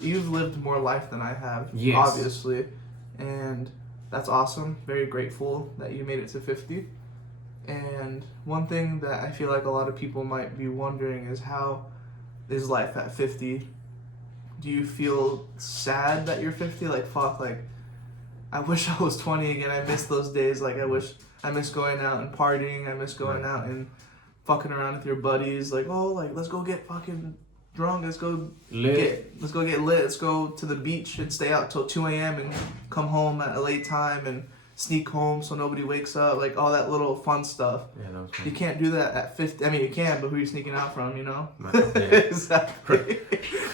You've lived more life than I have, Yes. obviously, and that's awesome. Very grateful that you made it to 50. And one thing that I feel like a lot of people might be wondering is, how is life at 50? Do you feel sad that you're 50? Like, fuck, like, I wish I was 20 again. I miss those days. Like, I miss going out and partying. I miss going out and fucking around with your buddies. Like, oh, like, let's go get fucking drunk. Let's go get lit. Let's go to the beach and stay out till 2 a.m. and come home at a late time and sneak home so nobody wakes up. Like, all that little fun stuff. Yeah, that was fun. You can't do that at 50. I mean, you can, but who are you sneaking out from, you know? Yeah. Exactly.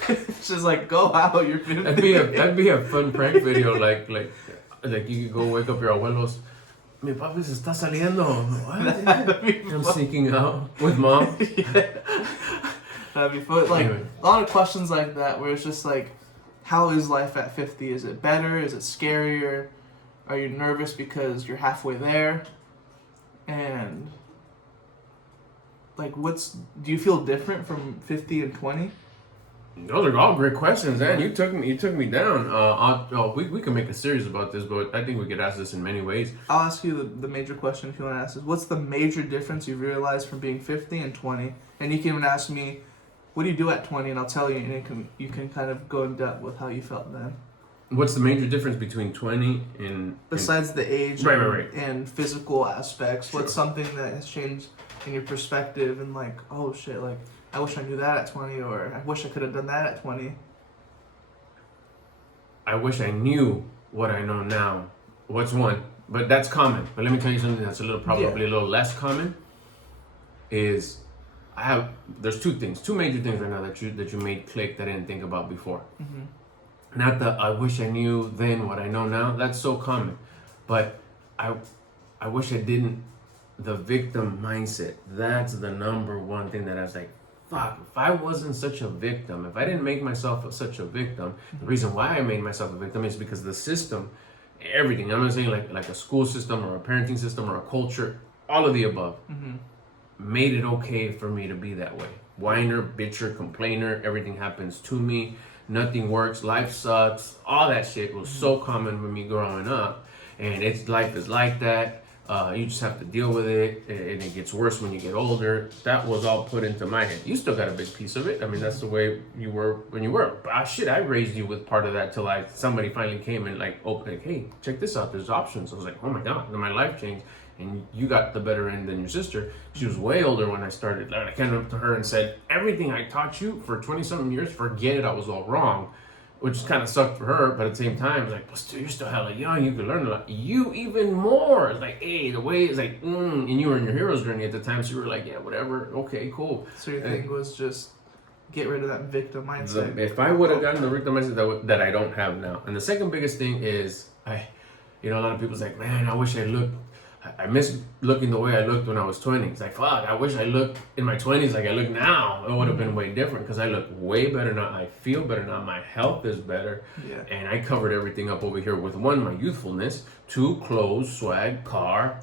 It's just like, go out, you're 50. That'd be a fun prank video, like you could go wake up your abuelos. Mi papi se está saliendo. What? I'm sneaking out with mom. Yeah. That'd be fun. Like, Anyway. a lot of questions like that where it's just like, how is life at 50? Is it better? Is it scarier? Are you nervous because you're halfway there? And like, do you feel different from 50 and 20? Those are all great questions, man. You took me down. We can make a series about this, but I think we could ask this in many ways. I'll ask you the major question if you want to ask is, what's the major difference you've realized from being 50 and 20? And you can even ask me, what do you do at 20? And I'll tell you, and you can kind of go in depth with how you felt then. What's the major difference between 20 and... Besides the age Right. and physical aspects, Sure. what's something that has changed in your perspective and like, oh shit, like, I wish I knew that at 20, or I wish I could have done that at 20. I wish I knew what I know now. What's one? But that's common. But let me tell you something that's probably a little less common. Is there's two major things right now that you made click that I didn't think about before. Mm-hmm. Not that I wish I knew then what I know now. That's so common. But I wish I didn't. The victim mindset. That's the number one thing that I was like, fuck, if I wasn't such a victim, if I didn't make myself such a victim, the reason why I made myself a victim is because the system, everything, I'm not saying like a school system or a parenting system or a culture, all of the above, made it okay for me to be that way. Whiner, bitcher, complainer, everything happens to me, nothing works, life sucks, all that shit was so common with me growing up, and life is like that. You just have to deal with it, and it gets worse when you get older. That was all put into my head. You still got a big piece of it. I mean, that's the way you were when you were. But I raised you with part of that till somebody finally came and hey, check this out. There's options. I was like, oh my god, then my life changed, and you got the better end than your sister. She was way older when I started. I came up to her and said, everything I taught you for 20-something years, forget it. I was all wrong. Which kind of sucked for her, but at the same time, it's like, but still, you're still hella young. You could learn a lot. You even more. It's like, hey, the way is like, and you were in your hero's journey at the time, so you were like, yeah, whatever, okay, cool. So your thing was just get rid of that victim mindset. If I would have gotten the victim mindset that I don't have now, and the second biggest thing is, a lot of people's like, man, I wish I miss looking the way I looked when I was 20. It's like, fuck, I wish I looked in my 20s like I look now. It would have been way different because I look way better now. I feel better now. My health is better. Yeah. And I covered everything up over here with one, my youthfulness, two, clothes, swag, car,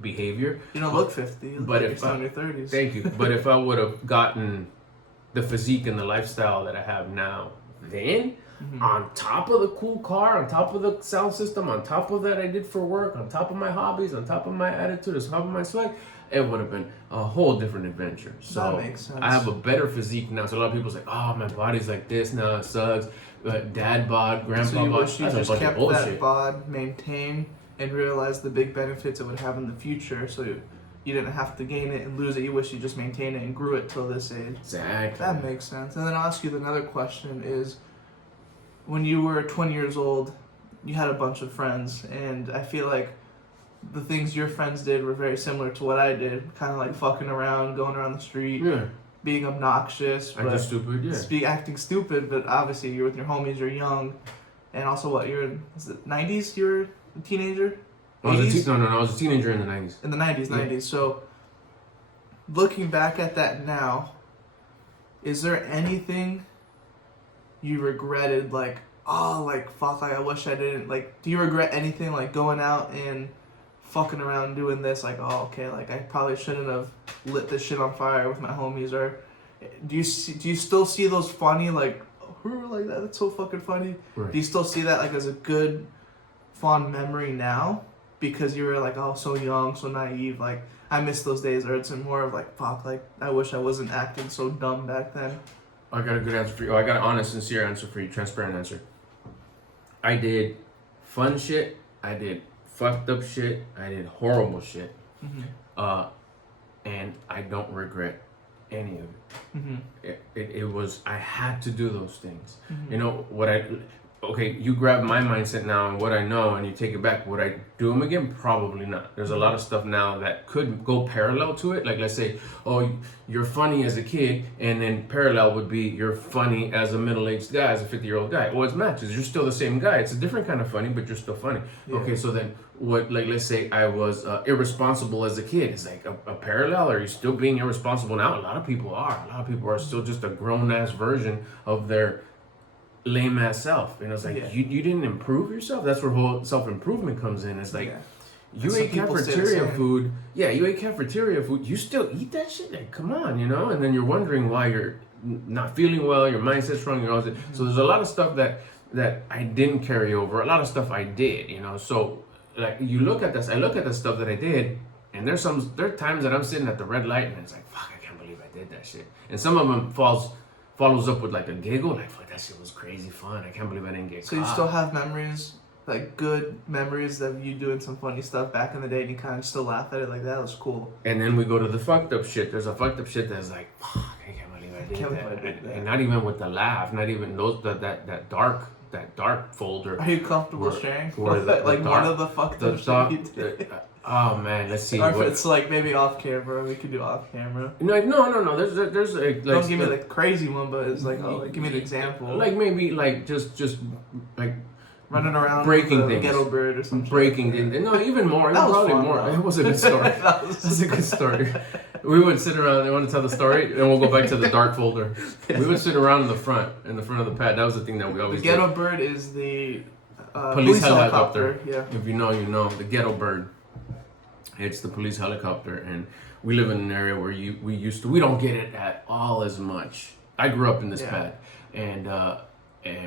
behavior. You don't look 50, you look like you're still in your 30s. Thank you. But if I would have gotten the physique and the lifestyle that I have now then, on top of the cool car, on top of the sound system, on top of that I did for work, on top of my hobbies, on top of my attitude, on top of my swag, it would have been a whole different adventure. So that makes sense. I have a better physique now. So a lot of people's like, oh, my body's like this now, it sucks. Dad bod, grandpa so you bod. wish you just kept that bod maintained and realized the big benefits it would have in the future, so you didn't have to gain it and lose it. You wish you just maintained it and grew it till this age. Exactly. That makes sense. And then I'll ask you another question is, when you were 20 years old, you had a bunch of friends, and I feel like the things your friends did were very similar to what I did, kind of like fucking around, going around the street, being obnoxious, acting stupid, acting stupid, but obviously you're with your homies, you're young, and also is it 90s you're a teenager? I was a teenager in the 90s. In the 90s. So, looking back at that now, is there anything you regretted, like, oh, like, fuck, like, I wish I didn't, like, do you regret anything, like, going out and fucking around doing this, like, oh, okay, like, I probably shouldn't have lit this shit on fire with my homies, or do you still see those funny, like, like that's so fucking funny. Right. Do you still see that like as a good, fond memory now? Because you were like, oh, so young, so naive. Like, I miss those days. Or it's more of like, fuck, like, I wish I wasn't acting so dumb back then. I got a good answer for you. Oh, I got an honest, sincere answer for you. Transparent answer. I did fun shit. I did fucked up shit. I did horrible shit. Mm-hmm. And I don't regret any of it. Mm-hmm. It was, I had to do those things. Mm-hmm. You know, okay, you grab my mindset now and what I know and you take it back. Would I do them again? Probably not. There's a lot of stuff now that could go parallel to it. Like, let's say, oh, you're funny as a kid, and then parallel would be you're funny as a middle-aged guy, as a 50-year-old guy. Well, it matches. You're still the same guy. It's a different kind of funny, but you're still funny. Yeah. Okay, so then what, like, let's say I was irresponsible as a kid. It's like a parallel. Are you still being irresponsible now? A lot of people are. A lot of people are still just a grown-ass version of their lame ass self. And it's like, you didn't improve yourself. That's where whole self-improvement comes in. It's like, you ate cafeteria food. Yeah, you ate cafeteria food. You still eat that shit? Like, come on, you know? And then you're wondering why you're not feeling well, your mindset's wrong, so there's a lot of stuff that I didn't carry over, a lot of stuff I did, you know? So like, you look at this, I look at the stuff that I did, and there are times that I'm sitting at the red light and it's like, fuck, I can't believe I did that shit. And some of them follows up with like a giggle, like, fuck, that shit was crazy fun. I can't believe I didn't get So caught. you still have memories, like good memories of you doing some funny stuff back in the day, and you kind of still laugh at it, like that was cool. And then we go to the fucked up shit. There's a fucked up shit that's like, fuck, I can't believe I did that. And not even with the laugh, not even those that dark folder. Are you comfortable sharing? One of the fucked up shit you did? Oh man, let's see. Or if it's like maybe off camera, we could do off camera. Like no. There's like don't give me the crazy one, but it's like give me an example. Like maybe like just like running around breaking with things, ghetto bird or something. Breaking things. No, even more. That was probably fun, more. though. It was a good story. That's a good story. We would sit around. They want to tell the story, and we'll go back to the dark folder. We would sit around in the front of the pad. That was the thing that we always. The ghetto bird is the police helicopter. Yeah. If you know, you know. The ghetto bird. It's the police helicopter, and we live in an area where we don't get it at all as much. I grew up in this pad, and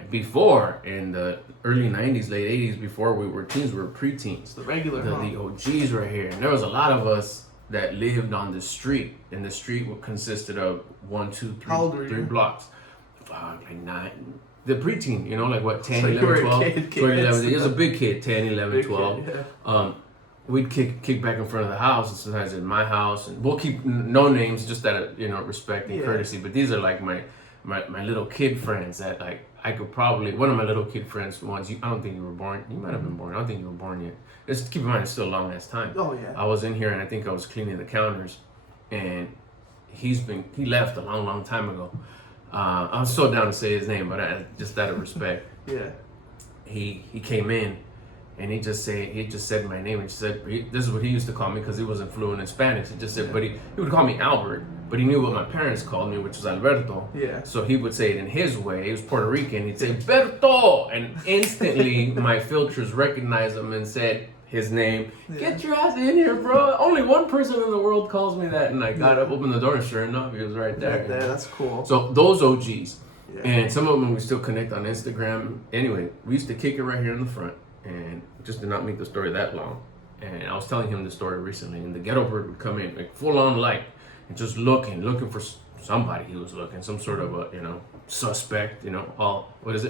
before in the early 90s, late 80s, before we were teens, we were preteens. The regular, the OGs were here, and there was a lot of us that lived on the street, and the street consisted of 1, 2, 3, 3 blocks. Like 9. The preteen, you know, like what, 10, 11, 12, 11. He was a big kid, 10, 11, big 12. Kid, yeah. We'd kick back in front of the house, and sometimes in my house, and we'll keep no names, just out of respect and courtesy. But these are like my little kid friends that like I could probably one of my little kid friends once. I don't think you were born. You might have been born. I don't think you were born yet. Just keep in mind, it's still a long ass time. Oh yeah. I was in here and I think I was cleaning the counters, and he left a long time ago. I'm so down to say his name, but just out of respect. Yeah. He came in. And he just said my name, and he said, this is what he used to call me because he wasn't fluent in Spanish. He just said, but he would call me Albert, but he knew what my parents called me, which was Alberto. Yeah. So he would say it in his way. He was Puerto Rican. He'd say, Berto! And instantly my filters recognized him and said his name. Yeah. Get your ass in here, bro. Only one person in the world calls me that. And I got up, opened the door, and sure enough, he was right there. Right there, that's cool. So those OGs. Yeah. And some of them we still connect on Instagram. Anyway, we used to kick it right here in the front. And just did not make the story that long. And I was telling him the story recently, and the ghetto bird would come in like full on light and just looking for somebody. He was looking, some sort of a suspect,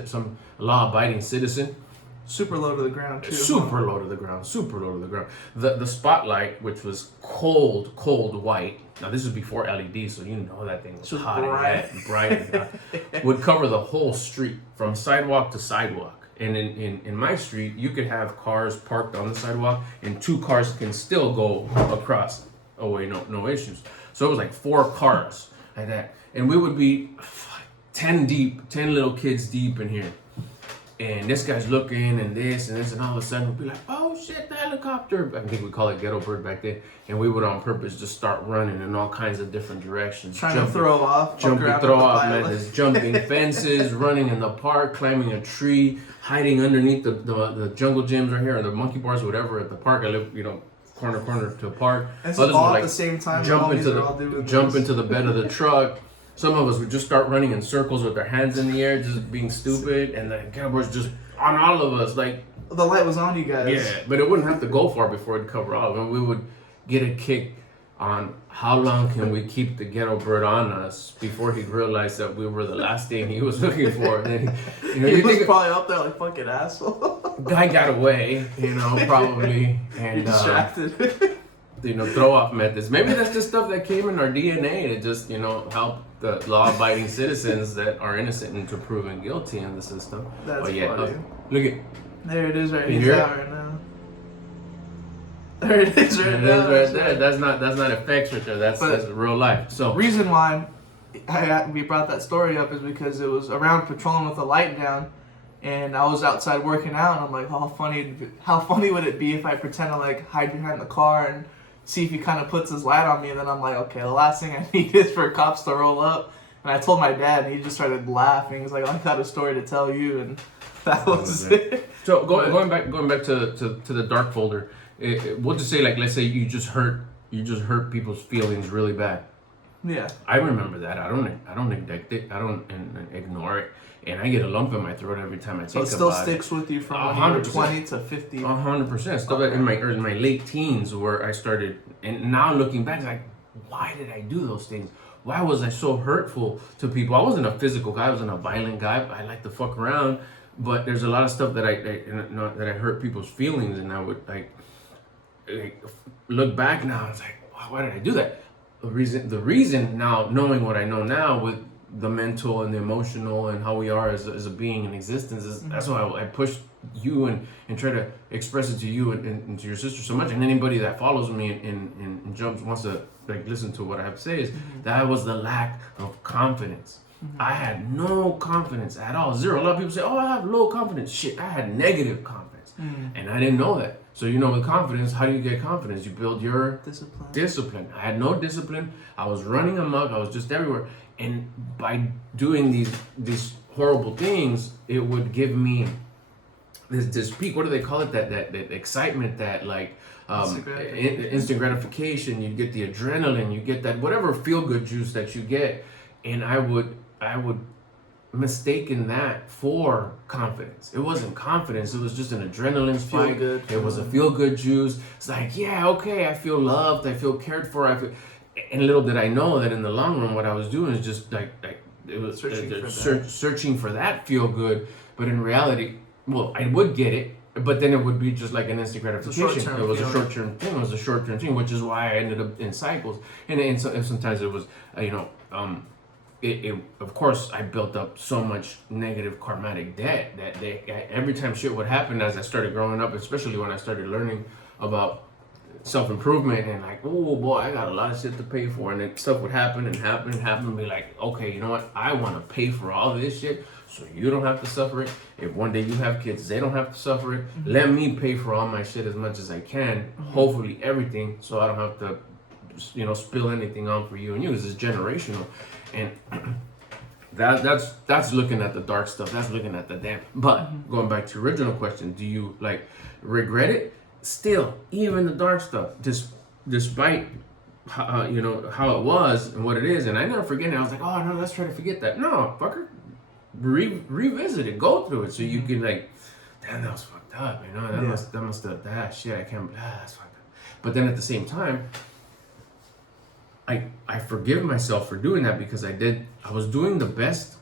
some law abiding citizen. Super low to the ground too. Super low to the ground. The spotlight, which was cold white. Now this was before LED, so you know that thing was hot and bright, would cover the whole street from sidewalk to sidewalk. And in my street, you could have cars parked on the sidewalk, and 2 cars can still go across. Oh wait, no issues. So it was like 4 cars like that, and we would be 10 little kids deep in here. And this guy's looking and this, and all of a sudden we'd be like, oh shit, the helicopter. I think we call it ghetto bird back then. And we would on purpose just start running in all kinds of different directions. Trying to throw off, man. There's jumping fences, running in the park, climbing a tree, hiding underneath the jungle gyms right here, or the monkey bars, whatever, at the park. I live, corner to a park. It's all at the same time. Jump into the bed of the truck. Some of us would just start running in circles with their hands in the air, just being stupid, and the camera was just on all of us, like. The light was on you guys. Yeah, but it wouldn't have to go far before it'd cover all of them. We would get a kick on how long can we keep the ghetto bird on us before he'd realize that we were the last thing he was looking for. And then, he was probably up there like fucking asshole. Guy got away, probably, and you're distracted. Throw off methods. Maybe that's just stuff that came in our DNA to just help the law-abiding citizens that are innocent into proven guilty in the system. That's funny. Look at. There it is right now. There it is right now. Right there. That's not effects right there. That's real life. So reason why we brought that story up is because it was around patrolling with the light down, and I was outside working out, and I'm like, how funny would it be if I pretend to like hide behind the car and see if he kind of puts his light on me, and then I'm like, okay, the last thing I need is for cops to roll up. And I told my dad, and he just started laughing. He's like, I got a story to tell you, and that was it. So going back to the dark folder, we'll just say, like, let's say you just hurt people's feelings really bad. Yeah. I remember that. I don't neglect it. I don't ignore it, and I get a lump in my throat every time I think about it. So it still sticks with you from when you were 20 to 50. 100%. Still in my late teens where I started, and now looking back, it's like, why did I do those things? Why was I so hurtful to people? I wasn't a physical guy. I wasn't a violent guy. I like to fuck around, but there's a lot of stuff that I hurt people's feelings, and I would like look back now. It's like, why did I do that? The reason now, knowing what I know now with the mental and the emotional and how we are as a being in existence, is that's why I push you and try to express it to you and to your sister so much, and anybody that follows me and jumps wants to like listen to what I have to say, is that was the lack of confidence. I had no confidence at all, zero. A lot of people say, oh, I have low confidence. Shit, I had negative confidence, and I didn't know that. So with confidence, how do you get confidence? You build your discipline. I had no discipline. I was running amok. I was just everywhere, and by doing these horrible things, it would give me this peak. What do they call it? That excitement, that like instant gratification. You get the adrenaline. You get that whatever feel good juice that you get, and I would mistaken that for confidence. It wasn't confidence. It was just an adrenaline spike. It was a feel good juice. It's like, yeah, okay, I feel loved. I feel cared for. And little did I know that in the long run, what I was doing is just like it was searching for that feel good. But in reality, well, I would get it, but then it would be just like an instant gratification. It was a short-term thing. It was a short-term thing, which is why I ended up in cycles. And sometimes it was, of course, I built up so much negative karmatic debt that every time shit would happen as I started growing up, especially when I started learning about self-improvement and like, oh boy, I got a lot of shit to pay for, and then stuff would happen and be like, okay, you know what? I want to pay for all this shit so you don't have to suffer it. If one day you have kids, they don't have to suffer it. Let me pay for all my shit as much as I can, hopefully everything, so I don't have to spill anything on for you and you. This is generational. And that's looking at the dark stuff. That's looking at the damn. But going back to your original question, do you like regret it? Still, even the dark stuff, despite how it was and what it is, and I never forget it. I was like, oh no, let's try to forget that. No, fucker, revisit it, go through it, so you can like, damn, that was fucked up. That must have shit. I can't. That's fucked up. But then at the same time, I forgive myself for doing that because I was doing the best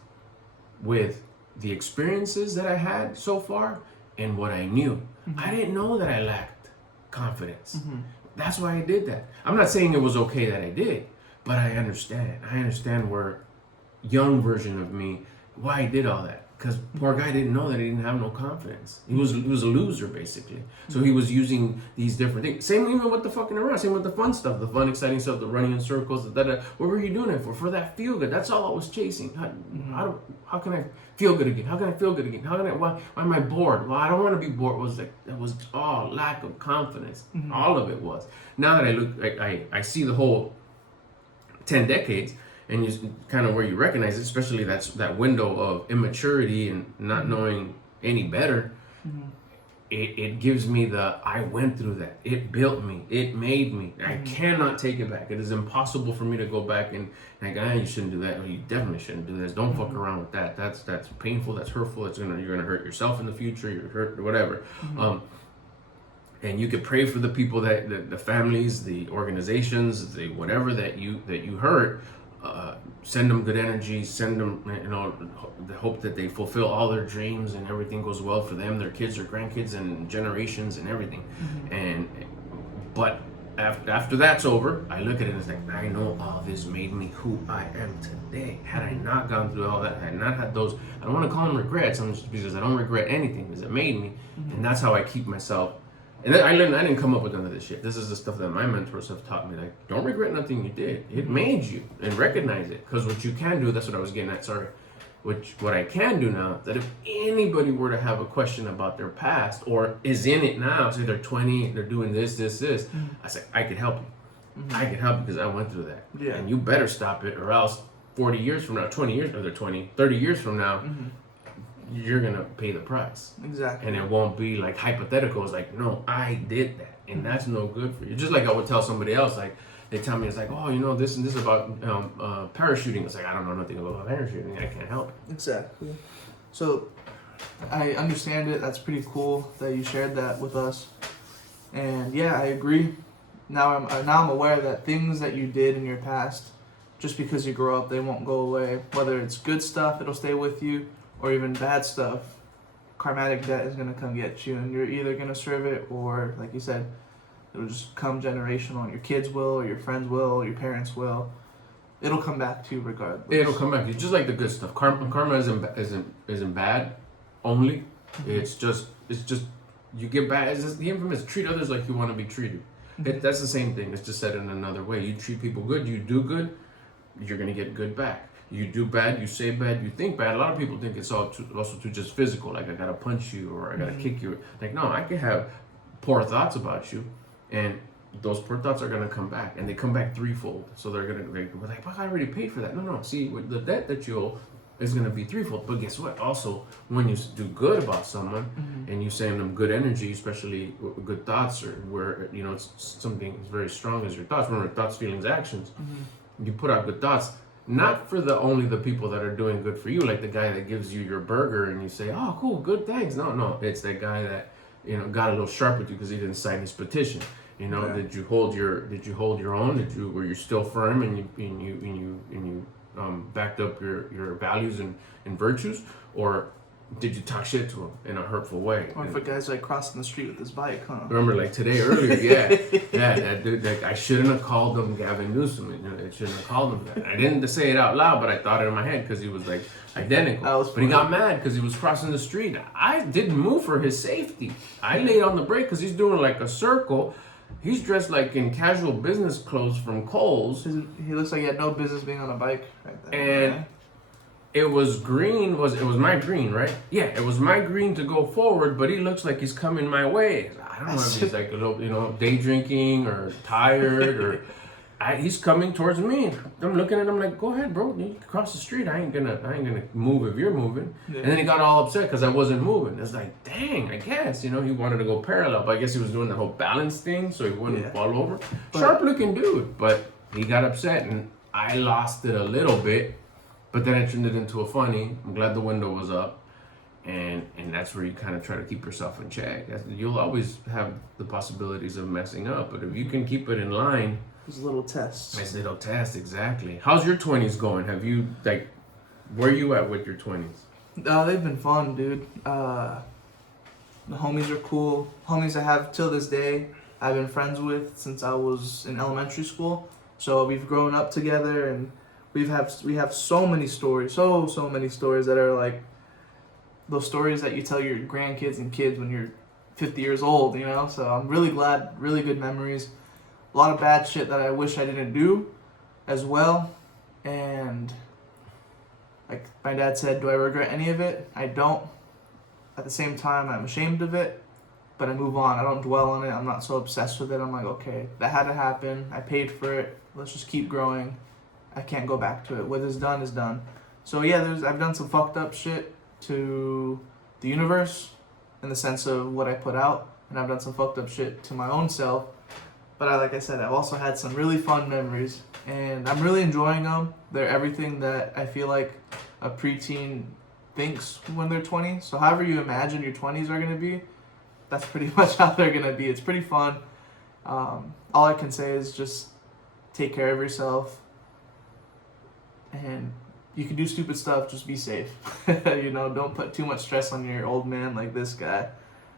with the experiences that I had so far and what I knew. I didn't know that I lacked confidence. That's why I did that. I'm not saying it was okay that I did, but I understand. I understand where young version of me, why I did all that. Because poor guy didn't know that he didn't have no confidence. He was a loser, basically. So he was using these different things. Same even with the fucking around. Same with the fun stuff, the fun, exciting stuff, the running in circles. What were you doing it for? For that feel good. That's all I was chasing. How can I feel good again? How can I feel good again? Why am I bored? Well, I don't want to be bored. It was all lack of confidence. All of it was. Now that I look, I see the whole 10 decades. And you kind of where you recognize it, especially that window of immaturity and not knowing any better. it gives me I went through that. It built me. It made me. I cannot take it back. It is impossible for me to go back and like, you shouldn't do that. Or you definitely shouldn't do this. Don't fuck around with that. That's painful. That's hurtful. You're gonna hurt yourself in the future. You're hurt, whatever. And you could pray for the people the families, the organizations, the whatever that you hurt. Send them good energy. Send them, the hope that they fulfill all their dreams and everything goes well for them, their kids, their grandkids, and generations and everything. But after that's over, I look at it and it's like, I know all this made me who I am today. Had I not gone through all that, had I not had those, I don't want to call them regrets, because I don't regret anything, because it made me, and that's how I keep myself. And then I didn't come up with none of this shit. This is the stuff that my mentors have taught me. Like, don't regret nothing you did. It made you, and recognize it. Because what you can do, that's what I was getting at, sorry. What I can do now, that if anybody were to have a question about their past, or is in it now, say they're 20, they're doing this, I say, I could help you. I could help you because I went through that. Yeah. And you better stop it, or else 40 years from now, 20 years, or they're 20, 30 years from now, you're going to pay the price. Exactly. And it won't be like hypothetical. It's like, no, I did that. And that's no good for you. Just like I would tell somebody else, like, they tell me, it's like, oh, this and this about parachuting. It's like, I don't know nothing about parachuting. I can't help it. Exactly. So I understand it. That's pretty cool that you shared that with us. And yeah, I agree. Now I'm aware that things that you did in your past, just because you grow up, they won't go away. Whether it's good stuff, it'll stay with you, or even bad stuff, karmatic debt is going to come get you, and you're either going to serve it, or like you said, it'll just come generational. Your kids will, or your friends will, or your parents will. It'll come back to you regardless. It'll come back to you, just like the good stuff. Karma isn't bad only. It's just you get bad. It's just, the infamous treat others like you want to be treated. That's the same thing. It's just said in another way. You treat people good, you do good, you're going to get good back. You do bad, you say bad, you think bad. A lot of people think it's also too just physical, like I gotta punch you or I gotta kick you. Like, no, I can have poor thoughts about you, and those poor thoughts are gonna come back, and they come back threefold. So they're like, well, I already paid for that. No, see, with the debt that you owe is gonna be threefold. But guess what? Also, when you do good about someone and you send them good energy, especially good thoughts, or where it's something as very strong as your thoughts. Remember, thoughts, feelings, actions. You put out good thoughts. Not for only the people that are doing good for you, like the guy that gives you your burger and you say, oh, cool, good, thanks. No, it's that guy that got a little sharp with you because he didn't sign his petition. Did you hold your own? Were you still firm and you backed up your values and virtues, or did you talk shit to him in a hurtful way? Or if a guy's like crossing the street with his bike, huh? Remember, like today earlier, that dude, like I shouldn't have called him Gavin Newsom. I shouldn't have called him that. I didn't say it out loud, but I thought it in my head because he was like identical. But he got mad because he was crossing the street. I didn't move for his safety. I laid on the brake because he's doing like a circle. He's dressed like in casual business clothes from Kohl's. He looks like he had no business being on a bike right there. And it was green. It was my green, right? Yeah, it was my green to go forward, but he looks like he's coming my way. I don't know if he's like a little, day drinking or tired, or he's coming towards me. I'm looking at him like, go ahead, bro. You can cross the street. I ain't gonna move if you're moving. Yeah. And then he got all upset because I wasn't moving. It's like, dang, I guess, he wanted to go parallel, but I guess he was doing the whole balance thing so he wouldn't fall over. Sharp looking dude, but he got upset and I lost it a little bit. But then I turned it into a funny. I'm glad the window was up. And that's where you kind of try to keep yourself in check. You'll always have the possibilities of messing up. But if you can keep it in line. Those little tests. Nice little test, exactly. How's your 20s going? Have you, where are you at with your 20s? They've been fun, dude. The homies are cool. Homies I have till this day, I've been friends with since I was in elementary school. So we've grown up together, and we have so many stories, so many stories that are like those stories that you tell your grandkids and kids when you're 50 years old, So I'm really glad, really good memories. A lot of bad shit that I wish I didn't do as well. And like my dad said, do I regret any of it? I don't. At the same time, I'm ashamed of it, but I move on. I don't dwell on it. I'm not so obsessed with it. I'm like, okay, that had to happen. I paid for it. Let's just keep growing. I can't go back to it. What is done is done. So yeah, I've done some fucked up shit to the universe, in the sense of what I put out, and I've done some fucked up shit to my own self. But like I said, I've also had some really fun memories, and I'm really enjoying them. They're everything that I feel like a preteen thinks when they're 20. So however you imagine your 20s are going to be, that's pretty much how they're going to be. It's pretty fun. All I can say is just take care of yourself, and you can do stupid stuff, just be safe. You know, don't put too much stress on your old man like this guy,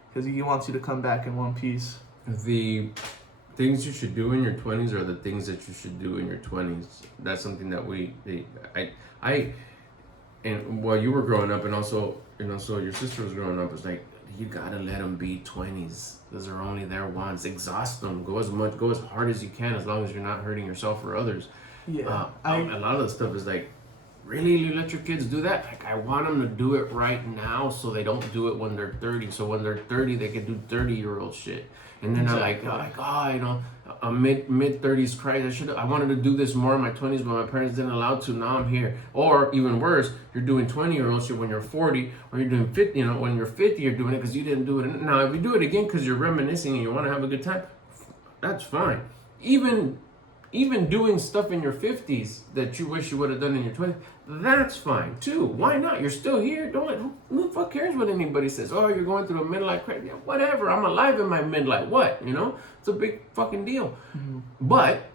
because he wants you to come back in one piece. The things you should do in your 20s are the things that you should do in your 20s. That's something that and while you were growing up, and also your sister was growing up, it's like, you gotta let them be 20s. Those are only there once. Exhaust them. Go as hard as you can, as long as you're not hurting yourself or others. Yeah. A lot of the stuff is like, really, you let your kids do that? Like, I want them to do it right now, so they don't do it when they're 30. So when they're 30, they can do 30-year-old shit. And then Exactly. they're like, oh, you know, a mid 30s Christ. I wanted to do this more in my 20s, but my parents didn't allow to. Now I'm here. Or even worse, you're doing 20-year-old shit when you're 40, or you're doing 50. You know, when you're 50, you're doing it because you didn't do it. Now, if you do it again because you're reminiscing and you want to have a good time, that's fine. Even doing stuff in your 50s that you wish you would have done in your 20s, that's fine too. Why not? You're still here. Who the fuck cares what anybody says? Oh, you're going through a midlife crisis. Yeah, whatever. I'm alive in my midlife. What? You know? It's a big fucking deal. Mm-hmm. But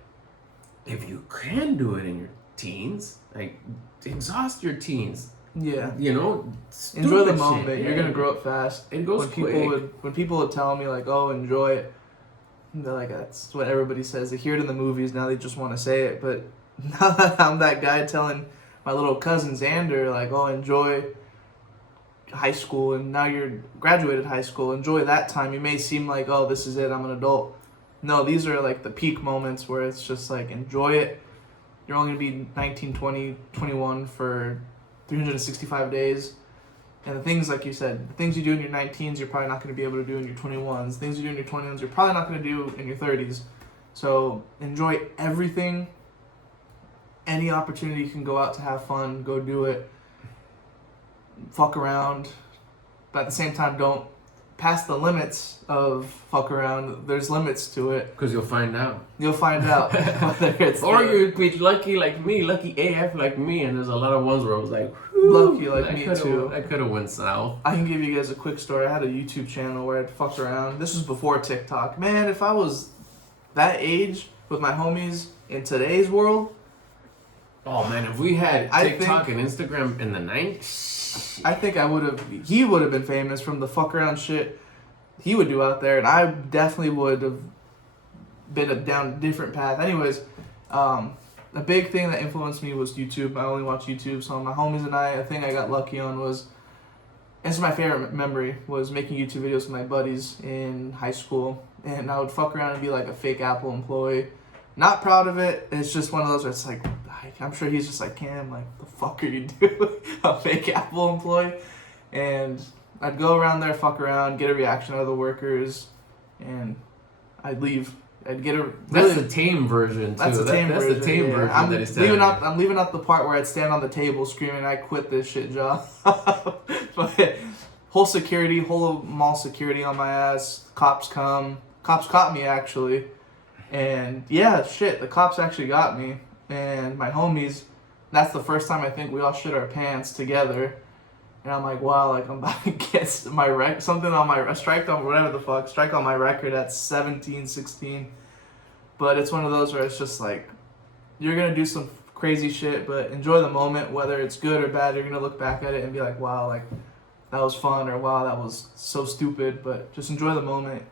if you can do it in your teens, like, exhaust your teens. Yeah. You know? Enjoy the moment. Shit. You're gonna grow up fast. It goes quick. When people would tell me like, oh, enjoy it, they're like, that's what everybody says. They hear it in the movies, now they just want to say it. But now that I'm that guy telling my little cousin Xander, like, oh, enjoy high school, and now you're graduated high school, enjoy that time. You may seem like, oh, this is it, I'm an adult. No, these are like the peak moments where it's just like, enjoy it. You're only going to be 19, 20, 21 for 365 days. And the things, like you said, the things you do in your 19s, you're probably not going to be able to do in your 21s. Things you do in your 21s, you're probably not going to do in your 30s. So enjoy everything. Any opportunity you can go out to have fun, go do it. Fuck around. But at the same time, don't pass the limits of fuck around. There's limits to it. Because you'll find out. You'll find out. Whether it's or you'd be lucky like me, lucky AF like me, and there's a lot of ones where I was like, lucky like me too. I could have went south. I can give you guys a quick story. I had a YouTube channel where I'd fuck around. This was before TikTok. Man, if I was that age with my homies in today's world. Oh man, if we had TikTok and Instagram in the 90s, I think he would have been famous from the fuck around shit he would do out there, and I definitely would have been down a different path. Anyways, a big thing that influenced me was YouTube. I only watch YouTube, so my homies and I think I got lucky on was, this is my favorite memory, was making YouTube videos with my buddies in high school, and I would fuck around and be like a fake Apple employee. Not proud of it. It's just one of those where it's like, I'm sure he's just like, Cam, like, the fuck are you doing? A fake Apple employee? And I'd go around there, fuck around, get a reaction out of the workers, and I'd leave. I'd get a... That's the tame version, too. That's the tame version that he's telling you. I'm leaving out the part where I'd stand on the table screaming, I quit this shit job. But whole mall security on my ass. Cops come. Cops caught me, actually. And yeah, shit, the cops actually got me. And my homies, that's the first time I think we all shit our pants together. And I'm like, wow, like, I'm about to get something on my strike on my record at 17, 16. But it's one of those where it's just like, you're gonna do some crazy shit, but enjoy the moment, whether it's good or bad. You're gonna look back at it and be like, wow, like, that was fun, or wow, that was so stupid. But just enjoy the moment.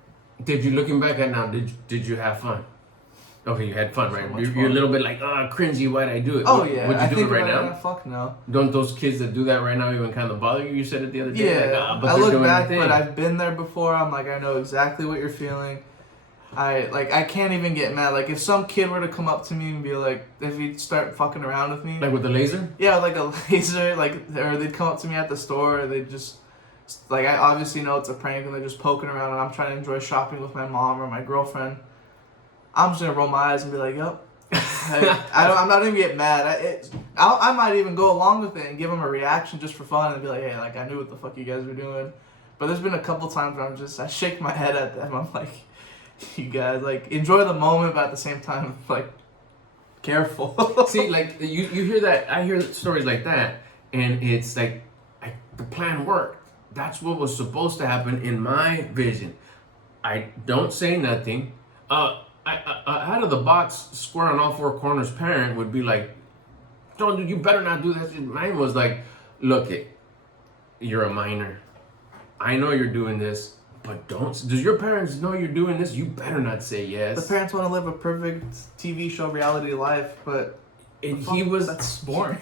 Did you, looking back at now, did you have fun? Okay, you had fun, right? So You're a little bit like, cringy, why'd I do it? Oh, yeah. Would you do it right now? Fuck no. Don't those kids that do that right now even kind of bother you? You said it the other day. Yeah, Like, but I look back, anything. but I've been there before. I'm like, I know exactly what you're feeling. I can't even get mad. Like, if some kid were to come up to me and be like, if he'd start fucking around with me. Like with the laser? Yeah, like a laser, or they'd come up to me at the store, or they'd just, like, I obviously know it's a prank, and they're just poking around, and I'm trying to enjoy shopping with my mom or my girlfriend. I'm just gonna roll my eyes and be like, yep. I'm not even get mad. I might even go along with it and give them a reaction just for fun and be like, hey, like, I knew what the fuck you guys were doing. But there's been a couple times where I shake my head at them. I'm like, you guys, like, enjoy the moment, but at the same time, like, careful. See, like, you hear that, I hear stories like that, and it's like, the plan worked. That's what was supposed to happen in my vision. I don't say nothing. Out of the box, square on all four corners parent would be like, don't, you better not do that. Mine was like, look it, you're a minor. I know you're doing this, but don't. Does your parents know you're doing this? You better not say yes. The parents want to live a perfect TV show reality life, but that's boring.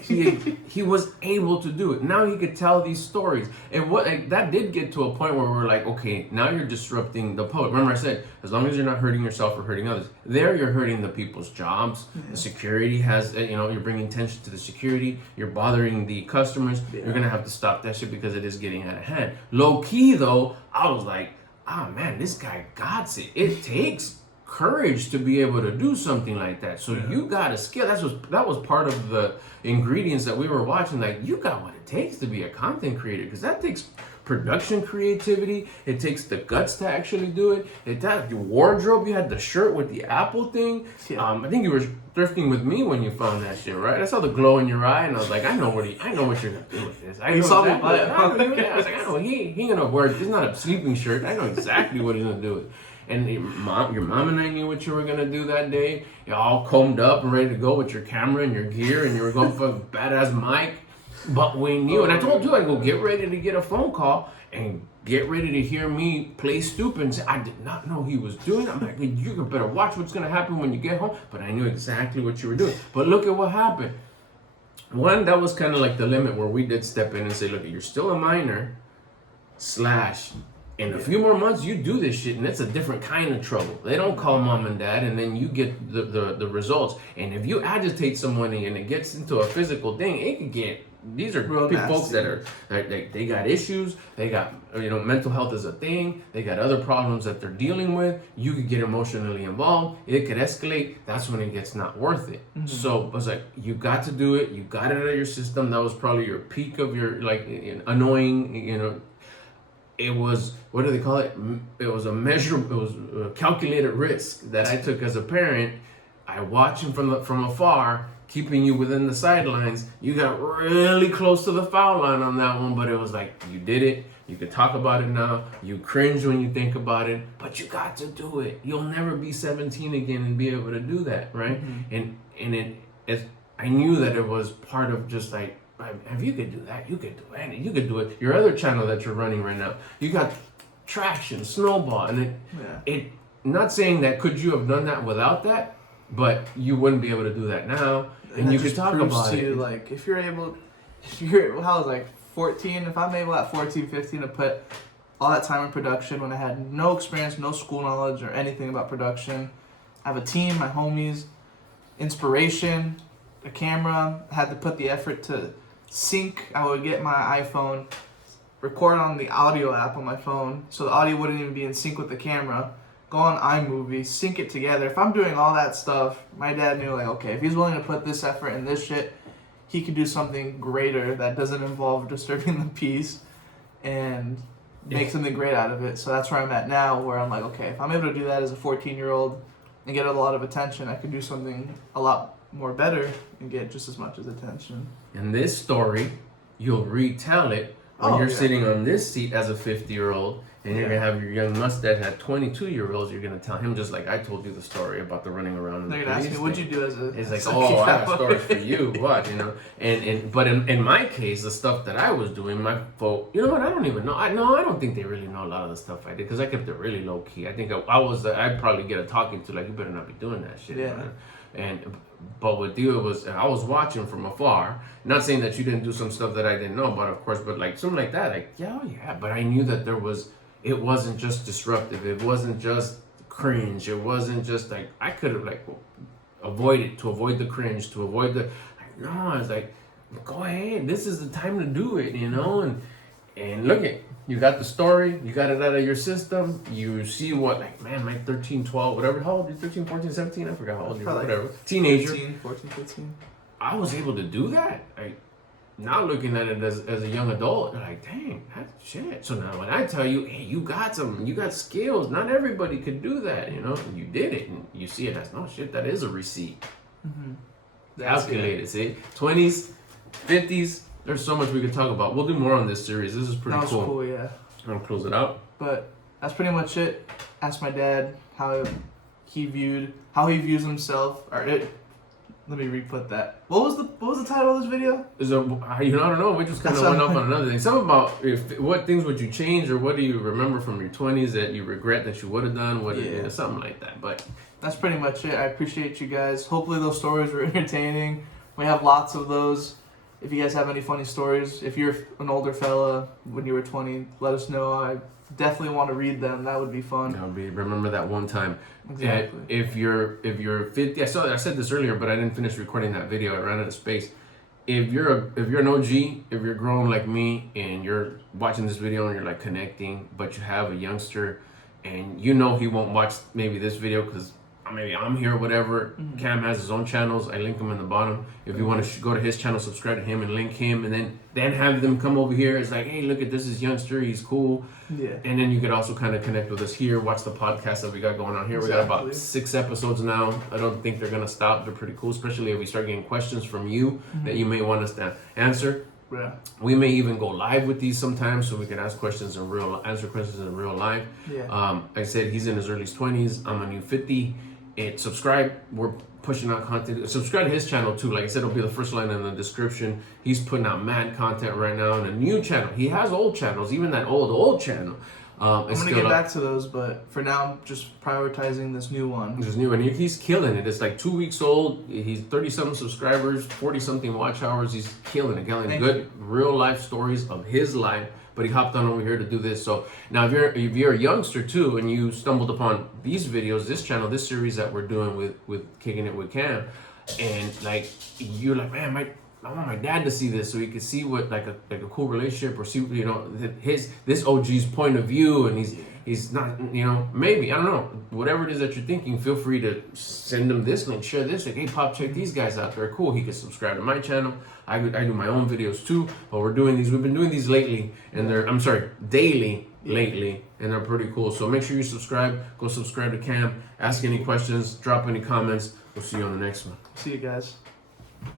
he was able to do it. Now he could tell these stories, and that did get to a point where we're like, okay, now you're disrupting the public. Remember, I said as long as you're not hurting yourself or hurting others, there you're hurting the people's jobs. The security has, you're bringing tension to the security. You're bothering the customers. You're gonna have to stop that shit because it is getting out of hand. Low key though, I was like, oh man, this guy got it. It takes courage to be able to do something like that. So you got a skill. That was part of the ingredients that we were watching. Like, you got what it takes to be a content creator, because that takes production creativity. It takes the guts to actually do it. It does your wardrobe. You had the shirt with the Apple thing. I think you were thrifting with me when you found that shit, right? I saw the glow in your eye, and I was like, I know what you're gonna do with this. I saw me buy it. I was like, I know he gonna wear. It's not a sleeping shirt. I know exactly what he's gonna do with it. And your mom and I knew what you were gonna do that day. You're all combed up and ready to go with your camera and your gear, and you were going for a badass mic. But we knew, and I told you, I go get ready to get a phone call and get ready to hear me play stupid and say, I did not know he was doing it. I'm like, you better watch what's gonna happen when you get home. But I knew exactly what you were doing. But look at what happened. One, that was kind of like the limit where we did step in and say, look, you're still a minor, in a few more months, you do this shit, and it's a different kind of trouble. They don't call mom and dad, and then you get the results. And if you agitate someone and it gets into a physical thing, it could get. These are folks that they got issues. They got mental health is a thing. They got other problems that they're dealing with. You could get emotionally involved. It could escalate. That's when it gets not worth it. Mm-hmm. So I was like, you got to do it. You got it out of your system. That was probably your peak of your annoying. It was, what do they call it? It was a calculated risk that I took as a parent. I watched him from afar, keeping you within the sidelines. You got really close to the foul line on that one, but it was like, you did it. You can talk about it now. You cringe when you think about it, but you got to do it. You'll never be 17 again and be able to do that, right? Mm-hmm. I knew that it was part of just like, if you could do that, you could do it. You could do it. Your other channel that you're running right now, you got traction, snowball, and it. Not saying that could you have done that without that, but you wouldn't be able to do that now, and you could talk about it. Like if you're how was like 14? If I'm able at 14, 15 to put all that time in production when I had no experience, no school knowledge or anything about production, I have a team, my homies, inspiration, a camera, had to put the effort to sync. I would get my iPhone, record on the audio app on my phone, so the audio wouldn't even be in sync with the camera. Go on iMovie, sync it together. If I'm doing all that stuff, my dad knew, like, okay, if he's willing to put this effort in this shit, he could do something greater that doesn't involve disturbing the peace and make something great out of it. So that's where I'm at now, where I'm like, okay, if I'm able to do that as a 14-year-old and get a lot of attention, I could do something a lot more better and get just as much as attention. In this story, you'll retell it when you're sitting on this seat as a 50-year-old, and you're gonna have your young mustache at 22-year-olds. You're gonna tell him just like I told you the story about the running around. And they're gonna ask me, "What'd you do as a?" It's like, I have stories for you. What but in my case, the stuff that I was doing, my folk, you know what? I don't even know. I don't think they really know a lot of the stuff I did because I kept it really low key. I think I'd probably get a talking to like, you better not be doing that shit. Yeah. Man. But with you, I was watching from afar. Not saying that you didn't do some stuff that I didn't know about, of course, but like something like that, like yeah. But I knew that it wasn't just disruptive. It wasn't just cringe. It wasn't just like I could have like avoided to avoid the cringe, to avoid the. No, I was like, go ahead. This is the time to do it, And look at. You got the story, you got it out of your system, you see what, like, man, like 13, 12, whatever, how old are you, 13, 14, 17, I forgot how old you were, whatever, teenager. 14, 15. I was able to do that. now looking at it as a young adult, you're like, dang, that's shit. So now when I tell you, hey, you got skills. Not everybody could do that, you know. And you did it, and you see it as, no shit, that is a receipt. Mm-hmm. Calculated, see? 20s, 50s. There's so much we could talk about. We'll do more on this series. This is pretty cool. That was cool, yeah. I'm gonna close it out. But that's pretty much it. Ask my dad how he views himself. Let me re-put that. What was the title of this video? I don't know. We just kind of went off on another thing. Something about what things would you change, or what do you remember from your 20s that you regret that you would have done? Something like that. But that's pretty much it. I appreciate you guys. Hopefully those stories were entertaining. We have lots of those. If you guys have any funny stories, if you're an older fella when you were 20, let us know. I definitely want to read them. That would be fun. Remember that one time. Exactly. If you're 50, I said this earlier, but I didn't finish recording that video. I ran out of space. If you're an OG, if you're grown like me, and you're watching this video and you're like connecting, but you have a youngster, and you know he won't watch maybe this video because maybe I'm here or whatever. Mm-hmm. Cam has his own channels. I link them in the bottom. If you want to go to his channel, subscribe to him and link him, and then have them come over here. It's like, hey, look at this youngster. He's cool. Yeah. And then you could also kind of connect with us here. Watch the podcast that we got going on here. Exactly. We got about 6 episodes now. I don't think they're gonna stop. They're pretty cool, especially if we start getting questions from you that you may want us to answer. Yeah. We may even go live with these sometimes, so we can answer questions in real life. Yeah. Like I said, he's in his early 20s. I'm a new 50. And subscribe. We're pushing out content. Subscribe to his channel too. Like I said, it'll be the first line in the description. He's putting out mad content right now on a new channel. He has old channels, even that old channel. I'm gonna get back to those, but for now, I'm just prioritizing this new one. This new one. He's killing it. It's like 2 weeks old. He's 30-something subscribers, 40-something watch hours. He's killing it. Telling good real life stories of his life. But he hopped on over here to do this. So now if you're a youngster too, and you stumbled upon these videos, this channel, this series that we're doing with Kicking It with Cam, and like you're like, man, I want my dad to see this so he could see what like a cool relationship, or see, you know, this OG's point of view, and he's not, you know, maybe, I don't know, whatever it is that you're thinking, feel free to send him this link, share this, like, hey, Pop, check these guys out. They're cool. He can subscribe to my channel. I do my own videos too, but we've been doing these lately, and daily lately, and they're pretty cool. So make sure you subscribe. Go subscribe to Cam. Ask any questions. Drop any comments. We'll see you on the next one. See you guys.